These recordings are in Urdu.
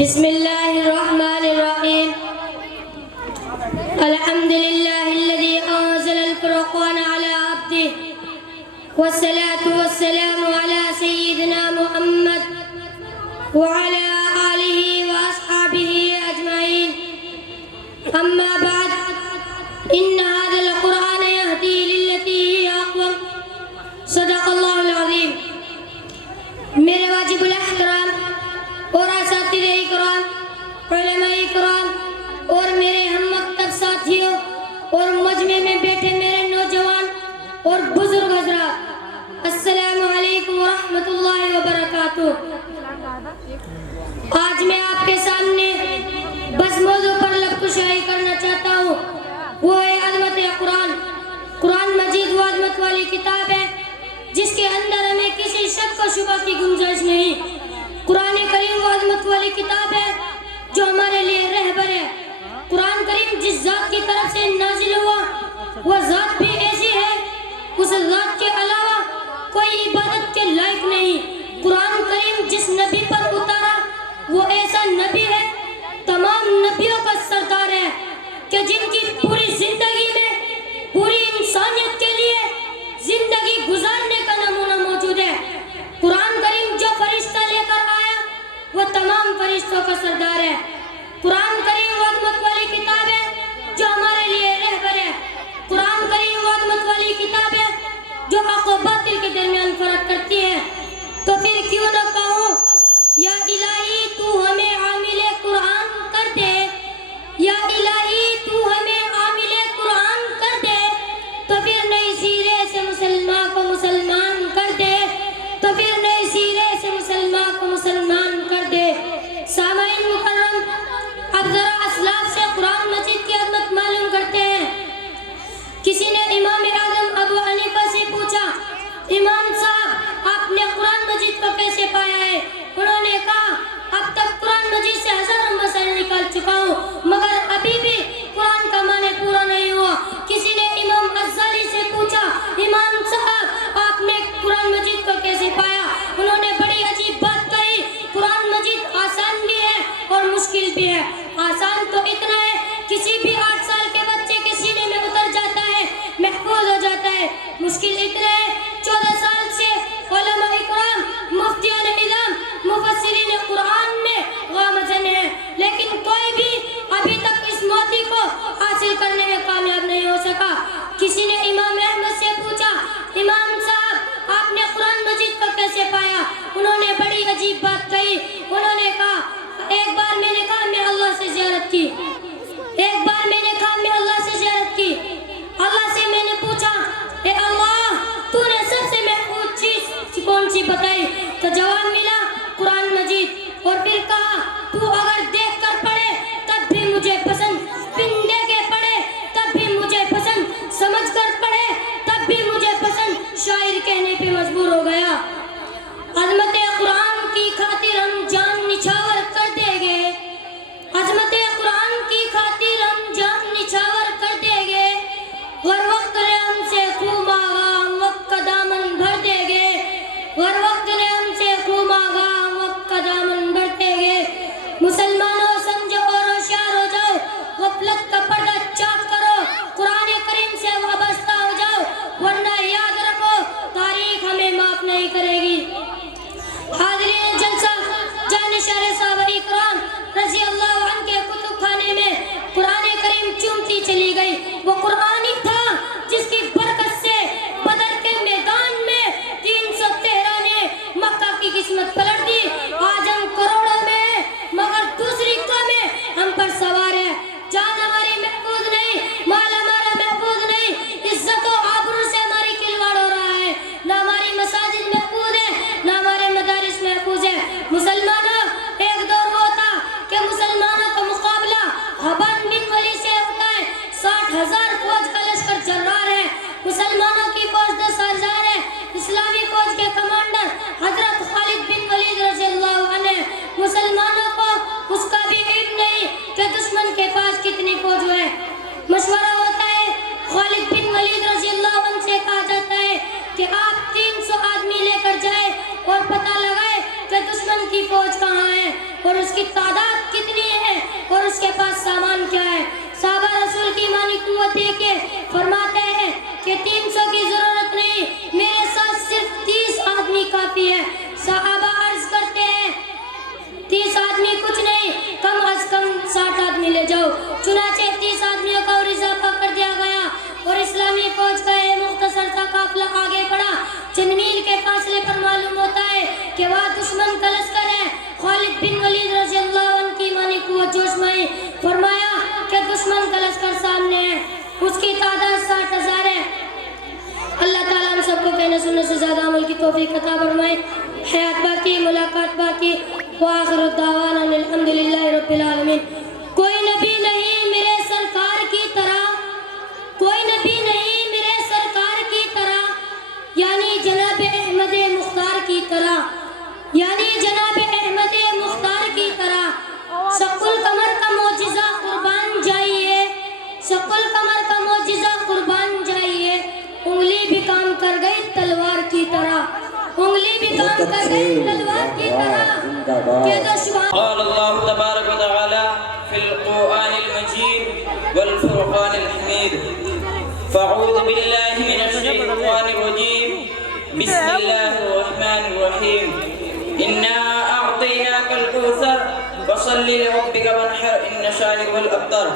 بسم اللہ الرحمن الرحیم الحمد للہ الذي انزل الفرقان على عبده والصلاة والسلام على سيدنا محمد وعلى آلہ واصحابہ اجمعین اما بعد ان هذا القرآن يهدي للتي هي اقوم صدق اللہ العظیم۔ میرے واجب الاحترام اور اساتذہ اکرام، علماء اکرام اور میرے ہم مکتب ساتھیوں اور مجمع میں بیٹھے میرے نوجوان اور بزرگ حضرات، السلام علیکم ورحمۃ اللہ وبرکاتہ۔ آج میں آپ کے سامنے بس موضوع پر لب کشائی کرنا چاہتا ہوں، وہ ہے عظمت قرآن۔ قرآن مجید وہ عظمت والی کتاب ہے جس کے اندر ہمیں کسی شک و شبہ کی گنجائش نہیں۔ قرآن کریم وہ عظمت والی کتاب ہے جو ہمارے لیے رہبر ہے۔ قرآن کریم جس ذات کی طرف سے نازل ہوا وہ ذات بھی ایسی ہے، اس ذات کے علاوہ کوئی عبادت کے لائق نہیں۔ قرآن کریم جس نبی پر اتارا وہ ایسا نبی ہے، تمام نبیوں کا سردار ہے، کہ جن کی پوری زندگی میں پوری انسانیت کے لیے زندگی گزارنے کا نمونہ موجود ہے۔ قرآن کریم جو فرشتہ لے کر آیا وہ تمام فرشتوں کا سردار ہے۔ قرآن کریم وہ عظمت والی کتاب ہے جو ہمارے لیے رہبر ہے۔ قرآن کریم وہ عظمت والی کتاب ہے جو حق و باطل کے درمیان فرق کرتی ہے۔ تو پھر کیوں نہ کہوں یا الہی تو ہمیں عامل قرآن کر دے، یا الہی تو ہمیں عامل قرآن کر دے، تو پھر نئی سیرے سے مسلمان کو مسلمان کر دے، تو پھر نئی سیرے سے مسلمان کو مسلمان کر دے۔ سامعین مکرم، اب ذرا اسلاف سے قرآن مجید کی عظمت معلوم کرتے ہیں۔ کسی نے امام اعظم ابو حنیفہ سے پوچھا، امام صاحب آپ نے قرآن مجید کو کیسے پایا ہے؟ انہوں نے کہا اب تک قرآن مجید سے ہزاروں مسائل نکال چکا ہوں مگر ابھی بھی قرآن کا معنی پورا نہیں ہوا۔ کسی نے امام غزالی سے پوچھا، امام صاحب آپ نے قرآن مجید کو کیسے پایا؟ انہوں نے بڑی عجیب بات کہی، قرآن مجید آسان بھی ہے اور مشکل بھی ہے۔ آسان تو اتنا ہے کسی بھی 8 سال کے بچے کے سینے میں اتر جاتا ہے، محفوظ ہو جاتا ہے۔ مشکل اتنا ہے 14 سال سے علماء اکرام، مفتیان اعظام، مفسرین قرآن میں غامزن ہے، لیکن کوئی بھی ابھی تک اس موتی کو حاصل کرنے میں کامیاب نہیں ہو سکا۔ کسی نے امام احمد سے پوچھا، امام صاحب آپ نے قرآن مجید کو کیسے پایا؟ انہوں نے بڑی عجیب بات کہی، انہوں نے کہا ایک بار میں نے کہا میں اللہ سے زیارت کی، ایک بار میں نے کہا میں اللہ سے زیارت کی، اللہ سے میں نے پوچھا اے اللہ تو نے سب سے محفوظ چیز کون سی بتائی؟ تو جواب ملا قرآن مجید، اور پھر کہا تو اگر دیکھ کر پڑھے تب بھی مجھے پسند، بن دے کے پڑھے تب بھی مجھے پسند، سمجھ کر پڑھے تب بھی مجھے پسند۔ شاعر کہنے پہ مجبور ہو گیا، عظمت قرآن کی خاطر ہم جان نچھاور کر دیں گے، عظمت قرآن کی خاطر ہم جان نچھاور کر دیں گے، ور وقت نے ہم سے خوب آگا ہم وقت کا دامن بھر دیں گے، ور وقت نے ہم سے خوب آگا ہم وقت کا دامن بھر دیں گے۔ مسلمانوں سمجھو اور ہوشیار ہو جاؤ، غفلت کا پردہ چاک کرو، قرآن کریم سے وابستہ ہو جاؤ، ورنہ یاد رکھو تاریخ ہمیں معاف نہیں کرے گی۔ حاضرین جلسہ، جانشین صحابہ اکرام رضی اللہ عنہ کے کتب خانے میں قرآن کریم چومتی چلی گئی۔ وہ قرآن ہی تھا جس کی برکت سے بدر کے میدان میں 313 نے مکہ کی قسمت پلٹ دی۔ آج ہم کروڑوں میں ہیں مگر دوسری قومیں ہم پر سوار ہے۔ جان ہماری محفوظ نہیں، مال ہمارا محفوظ نہیں، عزت و آبرو سے ہماری کھلواڑ ہو رہا ہے، نہ ہماری مساجد محفوظ ہے نہ ہمارے مدارس محفوظ ہے۔ مسلمانوں، ایک دور وہ تھا کہ مسلمانوں کا مقابلہ حبان بن ولی سے ہوتا ہے، 60,000 فوج کا لشکر جرار ہے، مسلمانوں کی فوج 10,000 ہے۔ اسلامی فوج کے کمانڈر حضرت خالد بن ولید رضی اللہ عنہ، مسلمانوں کو اس کا بھی علم نہیں کہ دشمن کے پاس کتنی فوج ہے۔ مشورہ ہوتا ہے، خالد بن ولید رضی اللہ عنہ سے کہا جاتا ہے کہ آپ 300 آدمی لے کر جائیں اور پتہ لگائے کہ دشمن کی فوج کہاں ہے۔ اور اس کی تعداد کتنی ہے اور اس کے پاس سامان کیا ہے۔ صحابہ رسول کی ایمانی قوت دیکھے فرماتے ہیں کہ 300 کی ضرورت نہیں، میرے ساتھ صرف 30 آدمی کافی ہے۔ صحابہ عرض کرتے ہیں 30 آدمی کچھ نہیں، کم از کم 60 آدمی لے جاؤ۔ چنانچہ 30 آدمیوں کا اور اضافہ کر دیا گیا اور اسلامی فوج کا یہ مختصر سا قافلہ آگے بڑھا۔ چند میل کے فاصلے پر معلوم ہوتا ہے کہ وہ دشمن کا لشکر ہے۔ خالد بن ولید رضی اللہ عنہ کی ایمانی قوت جوش میں آئی، فرمایا کہ دشمن کا لشکر سامنے ہے، اس کی تعداد 60,000 ہے۔ اللہ تعالیٰ ہم سب کو کہنے سننے سے زیادہ عمل کی توفیق عطا فرمائے۔ حیات باقی، ملاقات باقی، وآخر الدعوانا الحمدللہ رب العالمین۔ کوئی نبی نہیں میرے سرکار کی طرح، کوئی نبی نہیں میرے سرکار کی طرح، یعنی جناب احمد مختار کی طرح، یعنی جناب احمد مختار کی طرح۔ شق القمر کا معجزہ قربان جائیے، شق القمر کا معجزہ قربان جائیے، انگلی بھی کام کر گئی تلوار کی طرح، انگلی بھی کام کر گئی تلوار کی طرح۔ قال اللہ تبارک و تعالی فی القرآن المجید والفرقان الحمید، فاعوذ باللہ من الشیطان الرجیم، بسم اللہ الرحمن الرحیم، انا اعطیناک الکوثر فصل لربک وانحر ان شانئک الابتر۔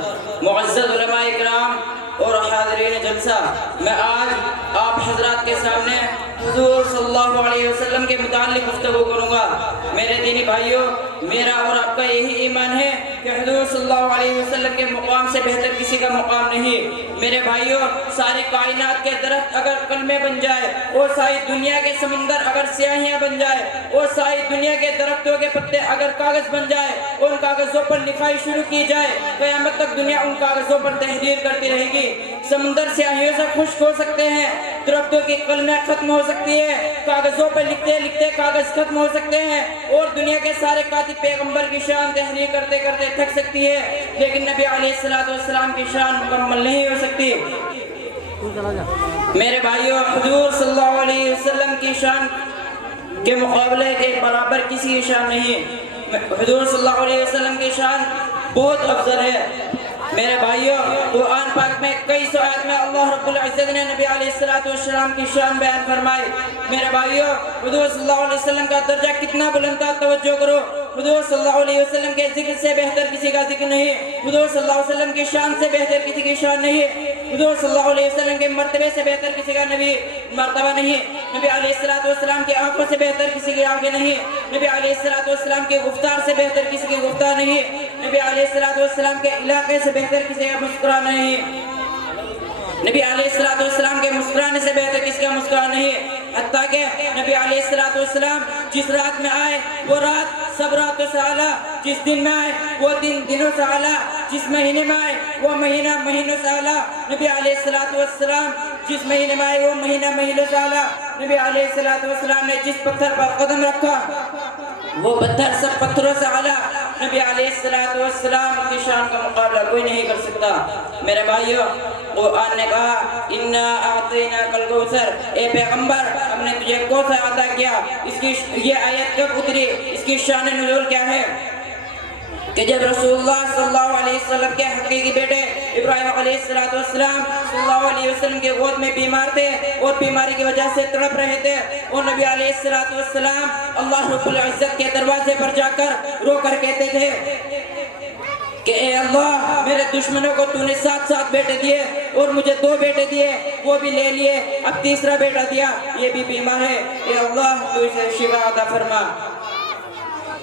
معزز علماء اکرام اور حاضرین جلسہ، میں آج آپ حضرات کے سامنے حضور صلی اللہ علیہ وسلم کے متعلق گفتگو کروں گا۔ میرے دینی بھائیوں، میرا اور آپ کا یہی ایمان ہے کہ حضور صلی اللہ علیہ وسلم کے مقام سے بہتر کسی کا مقام نہیں۔ میرے بھائیوں، ساری کائنات کے درخت اگر کلمے بن جائے اور ساری دنیا کے سمندر اگر سیاہیاں بن جائے اور ساری دنیا کے درختوں کے پتے اگر کاغذ بن جائے اور ان کاغذوں پر لکھائی شروع کی جائے، قیامت تک دنیا ان کاغذوں پر تحریر کرتی رہے گی۔ سمندر سیاہیوں سے خشک ہو سکتے ہیں، درختوں کی قلمیں ختم ہو سکتی ہے، کاغذوں پر لکھتے لکھتے کاغذ ختم ہو سکتے ہیں اور دنیا کے سارے کاتب پیغمبر کی شان تحریر کرتے کرتے تھک سکتی ہے، لیکن نبی علیہ السلام کی شان مکمل نہیں ہو سکتی۔ میرے بھائیوں، حضور صلی اللہ علیہ وسلم کی شان کے مقابلے کے برابر کسی کی شان نہیں۔ حضور صلی اللہ علیہ وسلم کی شان بہت افضل ہے۔ میرے بھائیوں، قرآن پاک میں کئی سو آیات میں اللہ رب العزت نے نبی علیہ السلام کی شان بیان فرمائی۔ میرے بھائیوں، حضور صلی اللہ علیہ وسلم کا درجہ کتنا بلند تھا، توجہ کرو۔ حضور صلی اللہ علیہ وسلم کے ذکر سے بہتر کسی کا ذکر نہیں، حضور صلی اللہ علیہ وسلم کی شان سے بہتر کسی کی شان نہیں، حضور صلی اللہ علیہ وسلم کے مرتبے سے بہتر کسی کا مرتبہ نہیں، نبی علیہ السلام کی آنکھوں سے بہتر کسی کی آنکھیں نہیں، نبی علیہ السلام کے گفتار سے بہتر کسی کی گفتار نہیں، نبی علیہ السلام کے علاقے سے بہتر کسی کا مسکرانا نہیں، نبی علیہ السلام کے مسکرانے سے بہتر کسی کا مسکرانا نہیں۔ حتیٰ کہ نبی علیہ السلام جس رات میں آئے وہ رات سب راتوں سے اعلیٰ، جس دن میں آئے وہ دن دنوں سے اعلیٰ، جس مہینے میں آئے وہ مہینہ مہینوں سے اعلیٰ۔ نبی علیہ السلام جس مہینے میں آئے وہ مہینہ مہینوں سے اعلیٰ۔ نبی علیہ السلام نے جس پتھر پر قدم رکھا وہ پتھر سب پتھروں سے اعلیٰ۔ نبی علیہ السلام کی شان کا مقابلہ کوئی نہیں کر سکتا۔ میرے بھائیوں، قرآن نے کہا انا اعطیناک الکوثر، اے پیغمبر ہم نے تجھے کوثر عطا کیا۔ اس کی یہ آیت کب اتری، اس کی شان نزول کیا ہے کہ جب رسول اللہ صلی اللہ علیہ وسلم کے حقیقی بیٹے ابراہیم علیہ السلام صلی اللہ علیہ وسلم کے گود میں بیمار تھے اور بیماری کی وجہ سے تڑپ رہے تھے، اور نبی علیہ السلام اللہ رب العزت کے دروازے پر جا کر رو کر کہتے تھے کہ اے اللہ، میرے دشمنوں کو تو نے 7 بیٹے دیے اور مجھے 2 بیٹے دیے، وہ بھی لے لیے، اب تیسرا بیٹا دیا، یہ بھی بیمار ہے، اے اللہ تو اسے شفا عطا فرما۔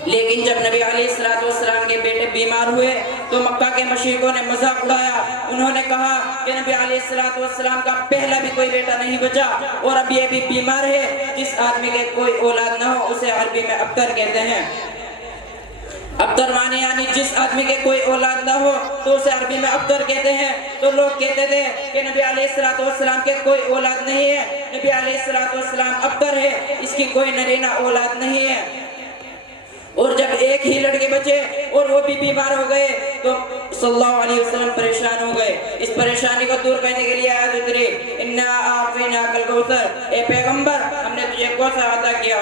لیکن جب نبی علیہ السلام کے بیٹے بیمار ہوئے تو مکہ کے مشرکوں نے مذاق اڑایا۔ انہوں نے کہا کہ نبی علیہ السلام کا پہلا بھی کوئی بیٹا نہیں بچا اور اب یہ بھی بیمار ہے۔ جس آدمی کے کوئی اولاد نہ ہو اسے عربی میں ابتر کہتے ہیں۔ ابتر معنی یعنی جس آدمی کے کوئی اولاد نہ ہو تو اسے عربی میں ابتر کہتے ہیں۔ تو لوگ کہتے تھے کہ نبی علیہ السلام کے کوئی اولاد نہیں ہے، نبی علیہ السلام ابتر ہے، اس کی کوئی نرینہ اولاد نہیں ہے۔ اور جب ایک ہی لڑکے بچے اور وہ بھی بیمار ہو گئے تو صلی اللہ علیہ وسلم پریشان ہو گئے۔ اس پریشانی کو دور کرنے کے لیے آیت اتری انا اعطیناک الکوثر، اے پیغمبر ہم نے تجھے کوثر عطا کیا۔